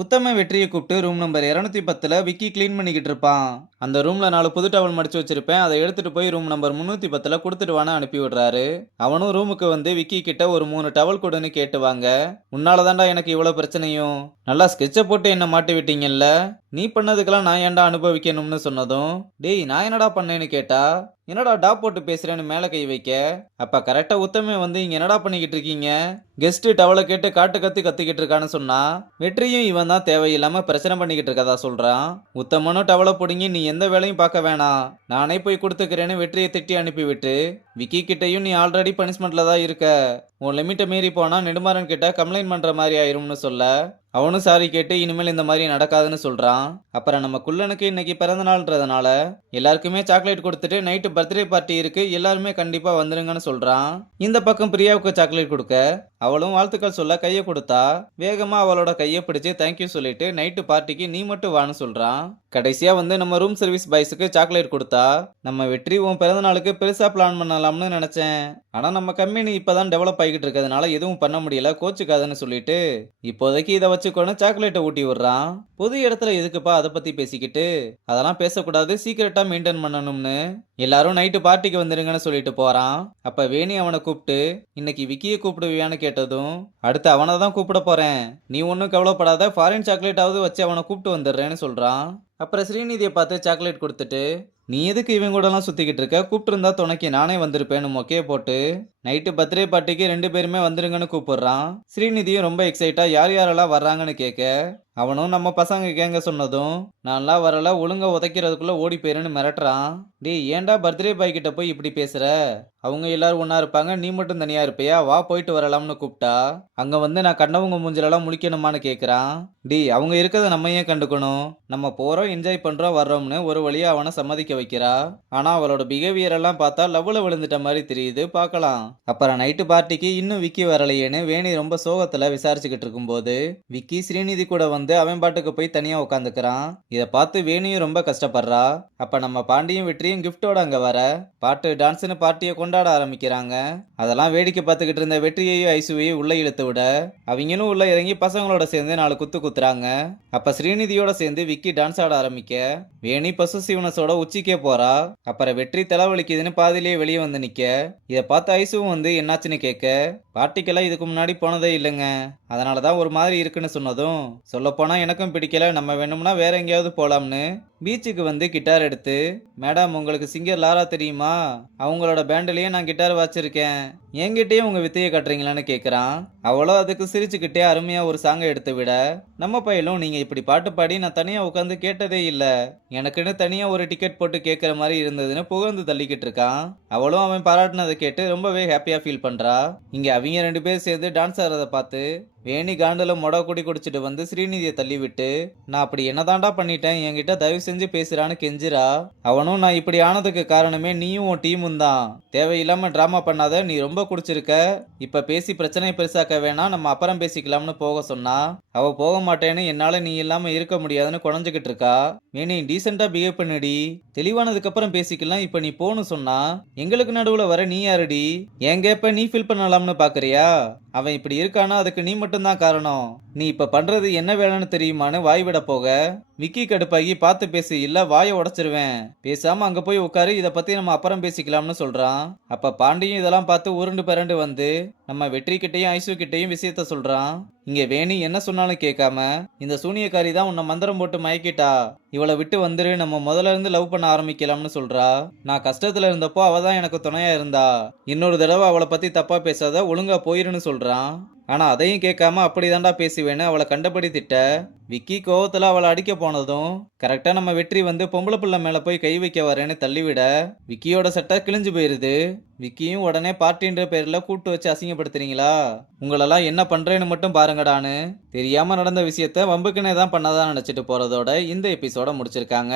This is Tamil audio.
உத்தம வெற்றியை கூப்பிட்டு ரூம் நம்பர் 210ல விக்கி க்ளீன் பண்ணிக்கிட்டு இருப்பான். அந்த ரூம்ல 4 புது டவல் மடிச்சு வச்சிருப்பேன். அதை எடுத்துட்டு போய் ரூம் நம்பர் 310ல கொடுத்துட்டு வான்னு அனுப்பி விடுறாரு. அவனும் ரூமுக்கு வந்து விக்கி கிட்ட ஒரு 3 டவல் கொடுன்னு கேட்டு வாங்க. உன்னால தான்டா எனக்கு இவ்வளவு பிரச்சனையும். நல்லா ஸ்கெட்சை போட்டு என்ன மாட்டி விட்டீங்கல்ல. நீ பண்ணதுக்கெல்லாம் நான் ஏன்டா அனுபவிக்கணும்னு சொன்னதும், டேய் நான் என்னடா பண்ணேன்னு கேட்டா, என்னடா டாப் போட்டு பேசுறேன்னு மேல கை வைக்க. அப்ப கரெக்டா உத்தமே வந்து இங்க என்னடா பண்ணிக்கிட்டு இருக்கீங்க, கெஸ்ட் டவலை கேட்டு காட்டு கத்திக்கிட்டு இருக்கான்னு சொன்னா, வெற்றியும் இவன் தான் தேவையில்லாம பிரச்சனை பண்ணிக்கிட்டு இருக்கதா சொல்றான். உத்தமனும் டவலை பிடுங்கி நீ எந்த வேலையும் பார்க்க வேணாம், நானே போய் கொடுத்துக்கிறேன்னு வெற்றியை திட்டி அனுப்பிவிட்டு, விக்கி கிட்டையும் நீ ஆல்ரெடி பனிஷ்மெண்ட்ல தான் இருக்க, உன் லிமிட்டை மீறி போனா நெடுமாறன் கிட்ட கம்ப்ளைண்ட் பண்ற மாதிரி ஆயிரும்னு சொல்ல, அவனும் சாரி கேட்டு இனிமேல் இந்த மாதிரி நடக்காதுன்னு சொல்றான். அப்புறம் நம்ம குள்ளனுக்கு இன்னைக்கு பிறந்த நாள்ன்றதுனால எல்லாருக்குமே சாக்லேட் கொடுத்துட்டு நைட்டு பர்த்டே பார்ட்டி இருக்கு, எல்லாருமே கண்டிப்பா வந்துருங்கன்னு சொல்றான். இந்த பக்கம் பிரியாவுக்கு சாக்லேட் கொடுக்க அவளும் வாழ்த்துக்கள் சொல்ல கையை கொடுத்தா, வேகமா அவளோட கையை பிடிச்சு தேங்க்யூ சொல்லிட்டு நைட்டு பார்ட்டிக்கு நீ மட்டும் வான்னு சொல்றான். கடைசியா வந்து நம்ம ரூம் சர்வீஸ் பாய்ஸுக்கு சாக்லேட் கொடுத்தா, நம்ம வெற்றி உன் பிறந்த நாளுக்கு பெருசா பிளான் பண்ணலாம்னு நினைச்சேன், ஆனா நம்ம கம்பெனி இப்பதான் டெவலப் ஆகிட்டு இருக்கிறதுனால எதுவும் பண்ண முடியல, கோச்சுக்காதுன்னு சொல்லிட்டு இப்போதைக்கு இதை வச்சுக்கோன்னு சாக்லேட்டை ஊட்டி விடுறான். பொது இடத்துல எதுக்குப்பா அதை பத்தி பேசிக்கிட்டு, அதெல்லாம் பேசக்கூடாது, சீக்கிரட்டா மெயின்டைன் பண்ணணும்னு எல்லாரும் நைட்டு பார்ட்டிக்கு வந்துருங்கன்னு சொல்லிட்டு போறான். அப்ப வேணி அவனை கூப்பிட்டு, இன்னைக்கு விக்கியை கூப்பிடுவியான்னு கேட்டதும், அடுத்து அவனை தான் கூப்பிட போறேன், நீ ஒன்றும் கவலைப்படாத, ஃபாரின் சாக்லேட்டாவது வச்சு அவனை கூப்பிட்டு வந்துடுறேன்னு சொல்றான். அப்புறம் ஸ்ரீநிதியை பார்த்து சாக்லேட் கொடுத்துட்டு, நீ எதுக்கு இவன் கூடலாம் சுத்திக்கிட்டு இருக்க, கூப்பிட்டு இருந்தா துணைக்கு நானே வந்திருப்பேன்னு மொக்கையை போட்டு நைட்டு பர்த்டே பார்ட்டிக்கு 2 பேருமே வந்துருங்கன்னு கூப்பிடுறான். ஸ்ரீநிதியும் ரொம்ப எக்ஸைட்டா யார் யாரெல்லாம் வர்றாங்கன்னு கேட்க, அவனும் நம்ம பசங்க கேங்க சொன்னதும், நான்லாம் வரல, ஒழுங்கா உதைக்கிறதுக்குள்ள ஓடி போயிருன்னு மிரட்டுறான். டேய் ஏன்டா பர்த்டே பாய் கிட்ட போய் இப்படி பேசுற, அவங்க எல்லாரும் ஒன்னா இருப்பாங்க, நீ மட்டும் தனியா இருப்பியா, வா போயிட்டு வரலாம்னு கூப்பிட்டா, அங்க வந்து நான் கண்டவங்க மூஞ்சிலெல்லாம் முழிக்கணுமான்னு கேட்குறான். டேய் அவங்க இருக்கிறத நம்ம ஏன் கண்டுக்கணும், நம்ம போறோம் என்ஜாய் பண்றோம் வர்றோம்னு ஒரு வழியா அவனை சம்மதிக்க வைக்கிறா. ஆனா அவளோட பிஹேவியர் எல்லாம் பார்த்தா லவ்ல விழுந்துட்ட மாதிரி தெரியுது, பார்க்கலாம். அப்புறம் நைட்டு பார்ட்டிக்கு இன்னும் விக்கி வரலையேன்னு வேணி ரொம்ப சோகத்துல விசாரிச்சுக்கிட்டு இருக்கும்போது, விக்கி ஸ்ரீநிதி கூட வந்து அவன் பாட்டுக்கு போய் தனியா உட்காந்துக்கிறான். இதை பார்த்து வேணியும் ரொம்ப கஷ்டப்படுறா. அப்ப நம்ம பாண்டியும் வெற்றியும் கிஃப்டோட அங்க வர பாட்டு டான்ஸ்னு பார்ட்டியை கொண்டாட ஆரம்பிக்கிறாங்க. அதெல்லாம் வேடிக்கை பார்த்துக்கிட்டு இருந்த வெற்றியையும் ஐசுவையும் உள்ள இழுத்து விட அவங்களும் உள்ள இறங்கி பசங்களோட சேர்ந்து 4 குத்து குத்துறாங்க. அப்ப ஸ்ரீநிதியோட சேர்ந்து விக்கி டான்ஸ் ஆட ஆரம்பிக்க வேணி பொசசிவ்னஸோட உச்சிக்கே போறா. அப்புறம் வெற்றி தலைவலிக்குதுன்னு பாதிலேயே வெளியே வந்து நிக்க, இதை பார்த்து ஐசுவும் வந்து என்னாச்சுன்னு கேட்க, பார்ட்டிக்கெல்லாம் இதுக்கு முன்னாடி போனதே இல்லைங்க, அதனாலதான் ஒரு மாதிரி இருக்குன்னு சொன்னதும், சொல்ல போனா எனக்கும் பிடிக்கல, நம்ம வேணும்னா வேற எங்கேயாவது போலாம்னு பீச்சுக்கு வந்து கிட்டார் எடுத்து, மேடம் உங்களுக்கு சிங்கர் லாரா தெரியுமா, அவங்களோட பேண்ட்லயே நான் கிட்டார் வச்சிருக்கேன், என்கிட்டயே உங்க வித்தையை கட்டுறீங்களான்னு கேட்குறான். அவளோ அதுக்கு சிரிச்சுக்கிட்டே அருமையா ஒரு சாங்கை எடுத்து விட, நம்ம பையலும் நீங்க இப்படி பாட்டு பாடி நான் தனியா உட்காந்து கேட்டதே இல்ல, எனக்குன்னு தனியா ஒரு டிக்கெட் போட்டு கேட்குற மாதிரி இருந்ததுன்னு புகழ்ந்து தள்ளிக்கிட்டு இருக்கான். அவளும் அவன் பாராட்டினதை கேட்டு ரொம்பவே ஹாப்பியா ஃபீல் பண்றா. இங்க அவங்க 2 பேர் சேர்ந்து டான்ஸ் ஆடுறதை பார்த்து வேணி காண்டுல மொட குடி குடிச்சிட்டு வந்து ஸ்ரீநிதியை தள்ளி விட்டு, நான் அப்படி என்னதாண்டா பண்ணிட்டேன், என்கிட்ட தயவு செஞ்சு பேசுறான்னு கெஞ்சிரா. அவனும் நான் இப்படி ஆனதுக்கு காரணமே நீயும் உன் டீமும் தான், தேவையில்லாம டிராமா பண்ணாத, நீ ரொம்ப குடிச்சிருக்க, இப்ப பேசி பிரச்சனை பெருசாக்க வேணாம், நம்ம அப்புறம் பேசிக்கலாம்னு போக சொன்னா, அவ போக மாட்டேன்னு என்னால நீ இல்லாம இருக்க முடியாதுன்னு குறைஞ்சுக்கிட்டு இருக்கா. வேணி டீசெண்டா பிஹேவ் பண்ணுடி, தெளிவானதுக்கு அப்புறம் பேசிக்கலாம், இப்ப நீ போன்னு சொன்னா எங்களுக்கு நடுவுல வர நீ யாருடி, என் கேப்ப நீ ஃபில் பண்ணலாம்னு பாக்குறியா, அவன் இப்படி இருக்கானா அதுக்கு நீ மட்டும்தான் காரணம், நீ இப்ப பண்றது என்ன வேலைன்னு தெரியுமான்னு வாய்விட போக விக்கி கடுப்பாகி பார்த்து பேசு, இல்ல வாயை உடைச்சிருவேன், பேசாம அங்க போய் உட்காரு, இதை பத்தி நம்ம அப்புறம் பேசிக்கலாம்னு சொல்றான். அப்ப பாண்டியும் இதெல்லாம் பார்த்து உருண்டு பிறண்டு வந்து நம்ம வெற்றி கிட்டையும் ஐசு கிட்டையும் விஷயத்த சொல்றான். இங்க வேணி என்ன சொன்னாலும் கேட்காம, இந்த சூனியக்காரி தான் உன்னை மந்திரம் போட்டு மயக்கிட்டா, இவளை விட்டு வந்துரு, நம்ம முதல்ல இருந்து லவ் பண்ண ஆரம்பிக்கலாம்னு சொல்றா. நான் கஷ்டத்துல இருந்தப்போ அவ தான் எனக்கு துணையா இருந்தா, இன்னொரு தடவை அவளை பத்தி தப்பா பேசாத, ஒழுங்கா போயிருன்னு சொல்றான். ஆனா அதையும் கேட்காம அப்படிதான்டா பேசுவேன்னு அவளை கண்டபடி திட்ட, விக்கி கோவத்துல அவளை அடிக்க போனதும் கரெக்டா நம்ம வெற்றி வந்து பொம்பளை பிள்ளை மேல போய் கை வைக்க வரேன்னு தள்ளிவிட விக்கியோட சட்டை கிழிஞ்சு போயிருது. விக்கியும் உடனே பார்ட்டின்ற பேர்ல கூட்டு வச்சு அசிங்கப்படுத்துறீங்களா, உங்களெல்லாம் என்ன பண்றேன்னு மட்டும் பாருங்கடான்னு தெரியாம நடந்த விஷயத்த வம்புக்குனே தான் பண்ணாதான் நினைச்சிட்டு போறதோட இந்த எபிசோட முடிச்சிருக்காங்க.